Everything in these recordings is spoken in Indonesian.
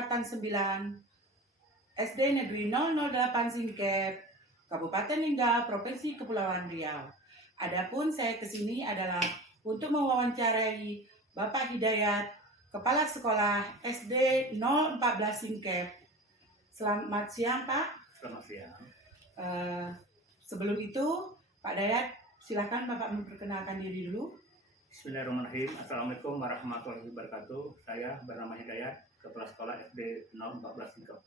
Angkatan 9 SD Negeri 008 Singkep, Kabupaten Ninggau, Provinsi Kepulauan Riau. Adapun saya kesini adalah untuk mewawancarai Bapak Hidayat, Kepala Sekolah SD 014 Singkep. Selamat siang, Pak. Selamat siang. Sebelum itu, Pak Dayat, silakan Bapak memperkenalkan diri dulu. Bismillahirrahmanirrahim. Assalamualaikum warahmatullahi wabarakatuh. Saya bernama Hidayat, Kepala Sekolah SD 014 Singkep.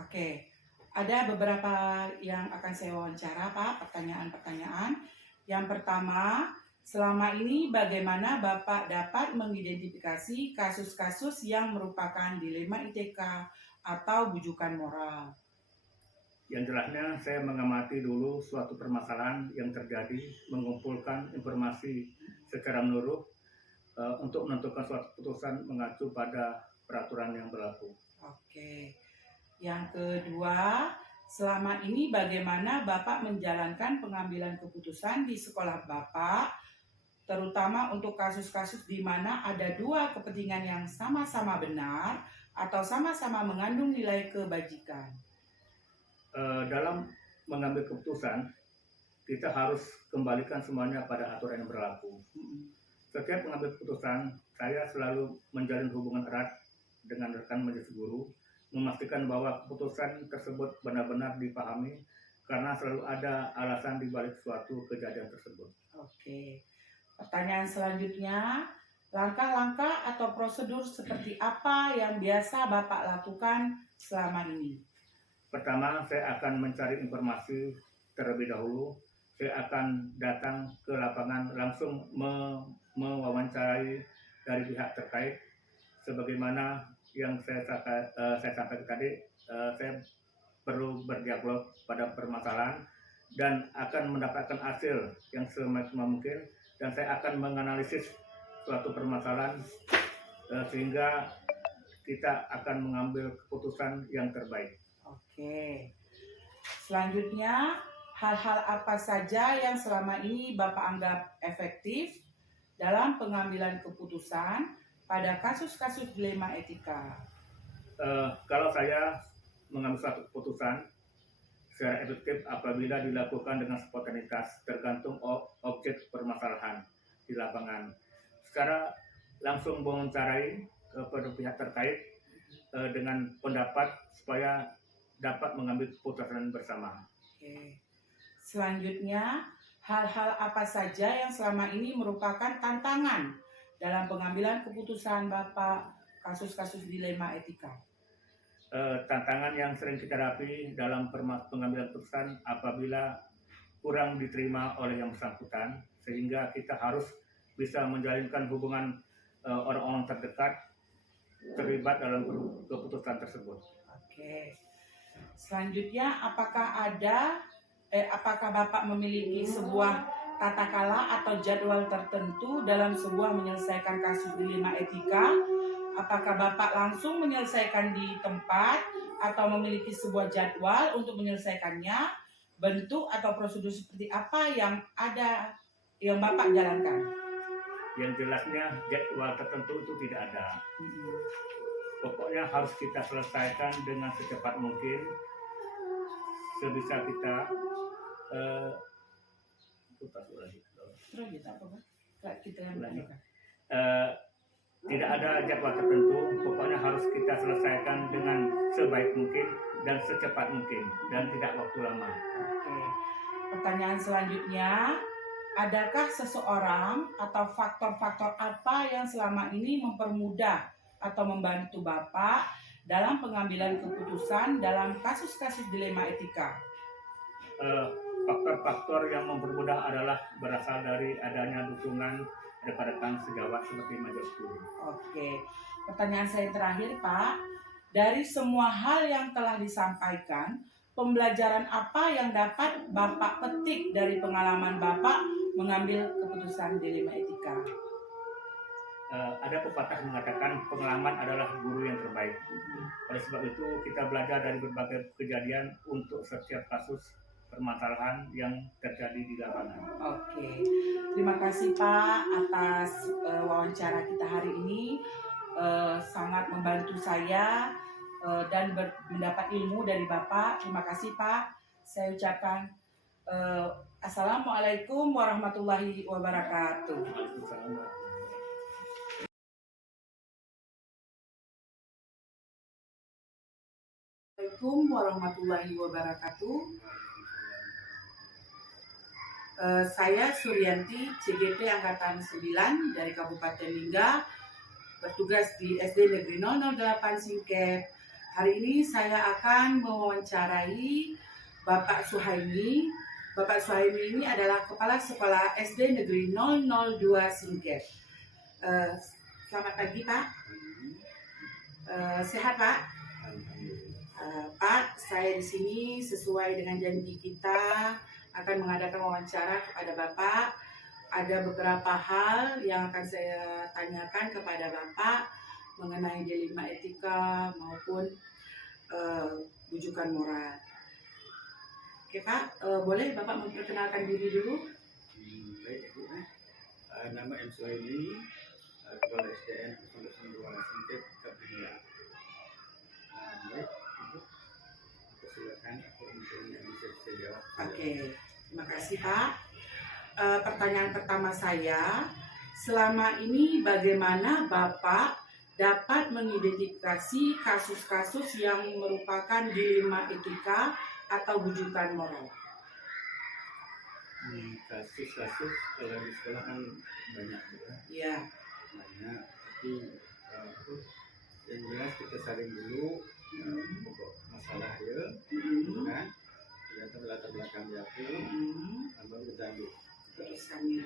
Oke, ada beberapa yang akan saya wawancara, Pak, pertanyaan-pertanyaan. Yang pertama, selama ini bagaimana Bapak dapat mengidentifikasi kasus-kasus yang merupakan dilema ITK atau bujukan moral? Yang jelasnya saya mengamati dulu suatu permasalahan yang terjadi, mengumpulkan informasi secara menyeluruh untuk menentukan suatu keputusan mengacu pada peraturan yang berlaku. Oke. Yang kedua, selama ini bagaimana Bapak menjalankan pengambilan keputusan di sekolah Bapak, terutama untuk kasus-kasus di mana ada dua kepentingan yang sama-sama benar atau sama-sama mengandung nilai kebajikan? Dalam mengambil keputusan, kita harus kembalikan semuanya pada aturan yang berlaku. Setiap mengambil keputusan, saya selalu menjalin hubungan erat dengan rekan majelis guru, memastikan bahwa keputusan tersebut benar-benar dipahami karena selalu ada alasan di balik suatu kejadian tersebut. Oke. Pertanyaan selanjutnya, langkah-langkah atau prosedur seperti apa yang biasa Bapak lakukan selama ini? Pertama, saya akan mencari informasi terlebih dahulu. Saya akan datang ke lapangan langsung mewawancarai dari pihak terkait. Sebagaimana yang saya sampaikan tadi, saya perlu berdialog pada permasalahan dan akan mendapatkan hasil yang semaksimal mungkin, dan saya akan menganalisis suatu permasalahan sehingga kita akan mengambil keputusan yang terbaik. Oke. Selanjutnya, hal-hal apa saja yang selama ini Bapak anggap efektif dalam pengambilan keputusan pada kasus-kasus dilema etika? Kalau saya mengambil suatu keputusan secara efektif apabila dilakukan dengan spontanitas, tergantung objek permasalahan di lapangan. Secara langsung mewawancarai kepada pihak terkait dengan pendapat supaya dapat mengambil keputusan bersama. Oke. Selanjutnya, hal-hal apa saja yang selama ini merupakan tantangan dalam pengambilan keputusan Bapak kasus-kasus dilema etika? Tantangan yang sering kita hadapi dalam pengambilan keputusan apabila kurang diterima oleh yang bersangkutan, sehingga kita harus bisa menjalinkan hubungan orang-orang terdekat terlibat dalam keputusan tersebut. Oke. Selanjutnya, apakah Bapak memiliki sebuah tata kala atau jadwal tertentu dalam sebuah menyelesaikan kasus dilema etika? Apakah Bapak langsung menyelesaikan di tempat atau memiliki sebuah jadwal untuk menyelesaikannya? Bentuk atau prosedur seperti apa yang Bapak jalankan? Yang jelasnya jadwal tertentu itu tidak ada. Pokoknya harus kita selesaikan dengan secepat mungkin, sebisa kita. Tidak ada jadwal tertentu, pokoknya harus kita selesaikan dengan sebaik mungkin dan secepat mungkin dan tidak waktu lama. Oke. Pertanyaan selanjutnya, adakah seseorang atau faktor-faktor apa yang selama ini mempermudah atau membantu Bapak dalam pengambilan keputusan dalam kasus-kasus dilema etika? Faktor-faktor yang mempermudah adalah berasal dari adanya dukungan rekan-rekan sejawat seperti majelis guru. Oke, pertanyaan saya terakhir, Pak. Dari semua hal yang telah disampaikan, pembelajaran apa yang dapat Bapak petik dari pengalaman Bapak mengambil keputusan dilema etika? Ada pepatah mengatakan pengalaman adalah guru yang terbaik. Oleh sebab itu kita belajar dari berbagai kejadian untuk setiap kasus permasalahan yang terjadi di lapangan. Oke, terima kasih Pak atas wawancara kita hari ini. sangat membantu saya dan mendapat ilmu dari Bapak. Terima kasih Pak. Saya ucapkan Assalamualaikum warahmatullahi wabarakatuh. Waalaikumsalam. Assalamualaikum warahmatullahi wabarakatuh. Saya Suryanti, CGP Angkatan 9 dari Kabupaten Lingga, bertugas di SD Negeri 008 Singkep. Hari ini saya akan mewawancarai Bapak Suhaimi. Bapak Suhaimi ini adalah Kepala Sekolah SD Negeri 002 Singkep. Selamat pagi Pak. Sehat Pak? Pak, saya di sini sesuai dengan janji kita akan mengadakan wawancara kepada Bapak. Ada beberapa hal yang akan saya tanyakan kepada Bapak mengenai D5 etika maupun rujukan moral. Oke Pak, boleh Bapak memperkenalkan diri dulu? Baik Ibu, nama M. Suhaimi, Kepala SDN 002 Singkep, Kabupaten. Baik Ibu, silakan apa yang bisa saya jawab. Oke, terima kasih Pak. Pertanyaan pertama saya, selama ini bagaimana Bapak dapat mengidentifikasi kasus-kasus yang merupakan dilema etika atau bujukan moral? Kasus-kasus kalau di sekolah kan banyak Ya. banyak, tapi yang jelas kita saring dulu pokok masalah ya, kan? Latar belakang dia apa, baru kita ambil Tulisannya.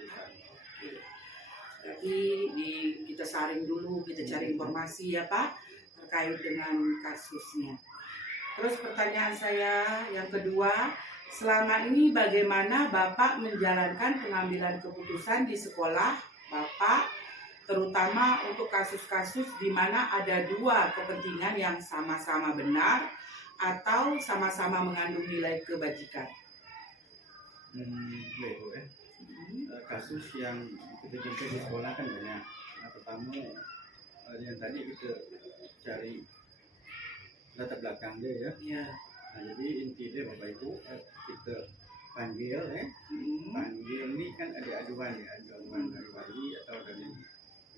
Oke. Jadi kita saring dulu, kita cari informasi ya Pak terkait dengan kasusnya. Terus pertanyaan saya yang kedua, selama ini bagaimana Bapak menjalankan pengambilan keputusan di sekolah Bapak, terutama untuk kasus-kasus di mana ada dua kepentingan yang sama-sama benar atau sama-sama mengandung nilai kebajikan? Baik Bu, kasus yang kita jumpai di sekolah kan banyak. Pertama yang tadi kita cari latar belakang dia ya. Ya. Nah, jadi inti dia Bapak Ibu kita panggil panggil ini kan ada aduan ya, aduan dari wali atau dari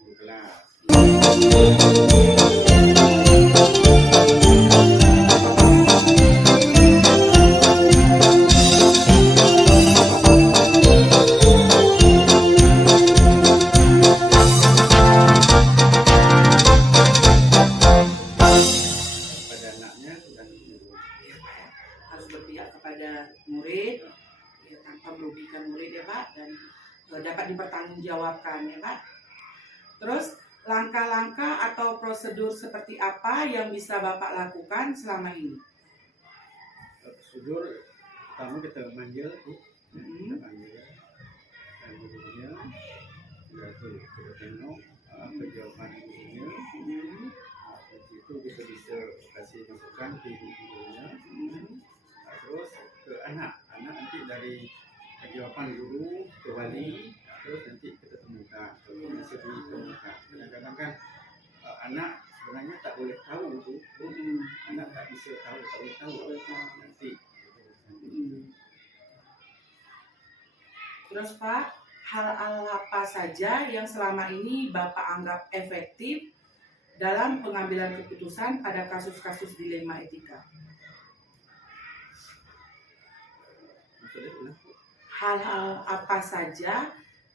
guru kelas. Harus berpihak kepada murid ya, tanpa merugikan murid ya Pak, dan dapat dipertanggungjawabkan ya Pak. Terus langkah-langkah atau prosedur seperti apa yang bisa Bapak lakukan selama ini? Prosedur pertama kita manggil kita panggil dan gurunya, kita tengok apa jawaban gurunya. Itu kita bisa kasih masukan ke gurunya. Terus ke anak nanti dari jawaban guru ke wali, terus nanti kita temukan bisa ditemukan. Kadang-kadang kan anak sebenarnya tak boleh tahu itu, anak tak bisa tahu, tak boleh tahu nanti. Terus Pak, hal-hal apa saja yang selama ini Bapak anggap efektif dalam pengambilan keputusan pada kasus-kasus dilema etika? Hal-hal apa saja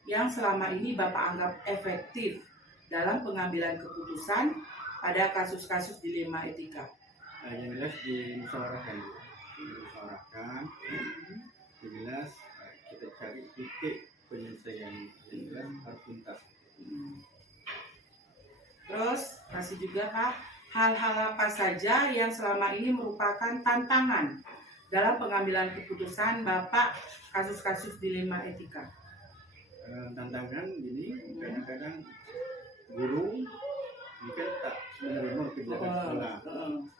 yang selama ini Bapak anggap efektif dalam pengambilan keputusan pada kasus-kasus dilema etika? Yang jelas dimusyawarahkan, yang jelas kita cari titik penyelesaian yang jelas harus tuntas. Terus masih juga Pak, hal-hal apa saja yang selama ini merupakan tantangan dalam pengambilan keputusan Bapak kasus-kasus dilema etika? Tantangan ini kadang-kadang guru mungkin tak menerima kebijakan sekolah.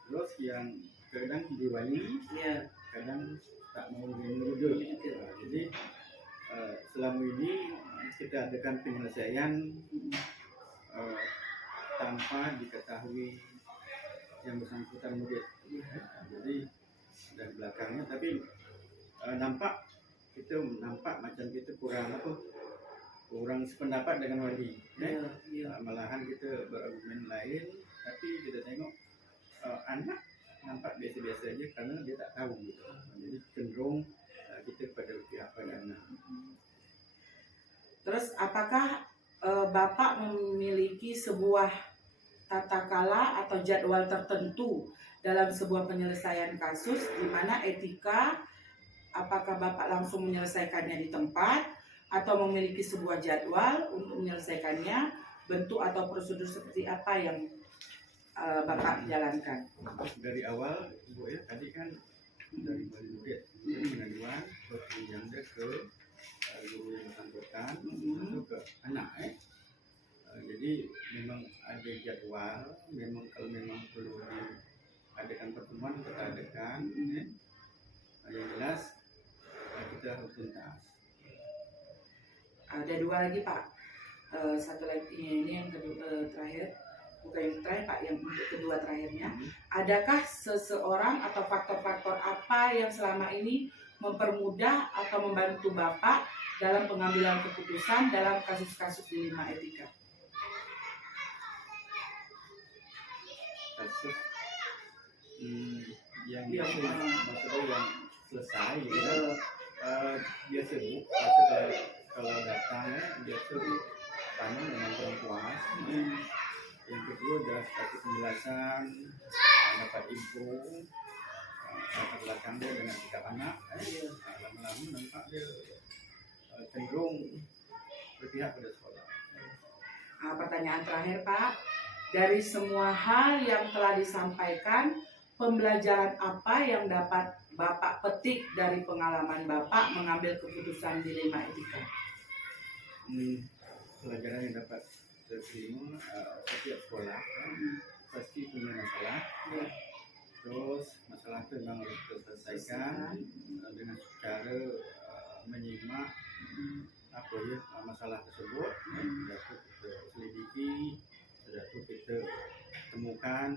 Terus yang kadang diwali, kadang tak mau menerima juga. Jadi selama ini kita adakan penyelesaian tanpa diketahui yang bersangkutan murid. Jadi dari belakangnya, tapi nampak macam kita kurang sependapat dengan wali. Malahan kita berargumen lain, tapi kita tengok anak nampak biasa-biasa aja karena dia tak tahu gitu. Jadi cenderung kita pada pihak pada anak. Terus apakah Bapak memiliki sebuah tata kala atau jadwal tertentu dalam sebuah penyelesaian kasus di mana etika, apakah Bapak langsung menyelesaikannya di tempat atau memiliki sebuah jadwal untuk menyelesaikannya, bentuk atau prosedur seperti apa yang Bapak jalankan? Dari awal Ibu ya, tadi kan dari wali murid pengaduan berpinjam dia ke guru yang bersangkutan itu ke anak jadi memang ada jadwal, memang kalau memang perlu diadakan pertemuan kita adakan yang jelas kita harus tuntas. Ada dua lagi Pak, satu lagi ini yang kedua terakhir, bukan yang terakhir Pak, yang untuk kedua terakhirnya. Adakah seseorang atau faktor-faktor apa yang selama ini mempermudah atau membantu Bapak dalam pengambilan keputusan dalam kasus-kasus dilema etika? Kasus yang maksudnya yang selesai gitu. Biasa Bu, kalau datang biasa tanya dengan kurang puas. Yang kedua adalah kasih penjelasan, dapat info latar belakang dia dengan sikap anak. Lama-lama nampak dia cenderung berpihak pada sekolah. Pertanyaan terakhir Pak, dari semua hal yang telah disampaikan, pembelajaran apa yang dapat Bapak petik dari pengalaman Bapak mengambil keputusan dilema etika? Pelajaran yang dapat terima setiap sekolah pasti punya masalah. Terus masalah itu memang harus diselesaikan dengan cara menyimak apa ya masalah tersebut. Sudah itu kita selidiki, sudah itu kita temukan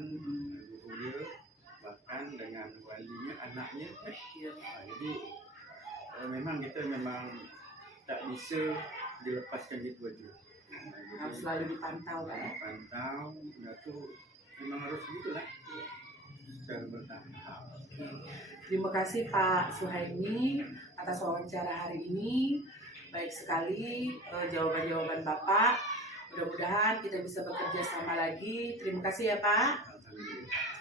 guru dia, bahkan dengan walinya, anaknya. Jadi memang kita tak bisa dilepaskan gitu aja. Harus selalu dipantau Pak ya? Dipantau, itu memang harus gitulah secara bertahap. Terima kasih Pak Suhaimi atas wawancara hari ini. Baik sekali jawaban-jawaban Bapak. Mudah-mudahan kita bisa bekerja sama lagi. Terima kasih ya Pak. Alhamdulillah.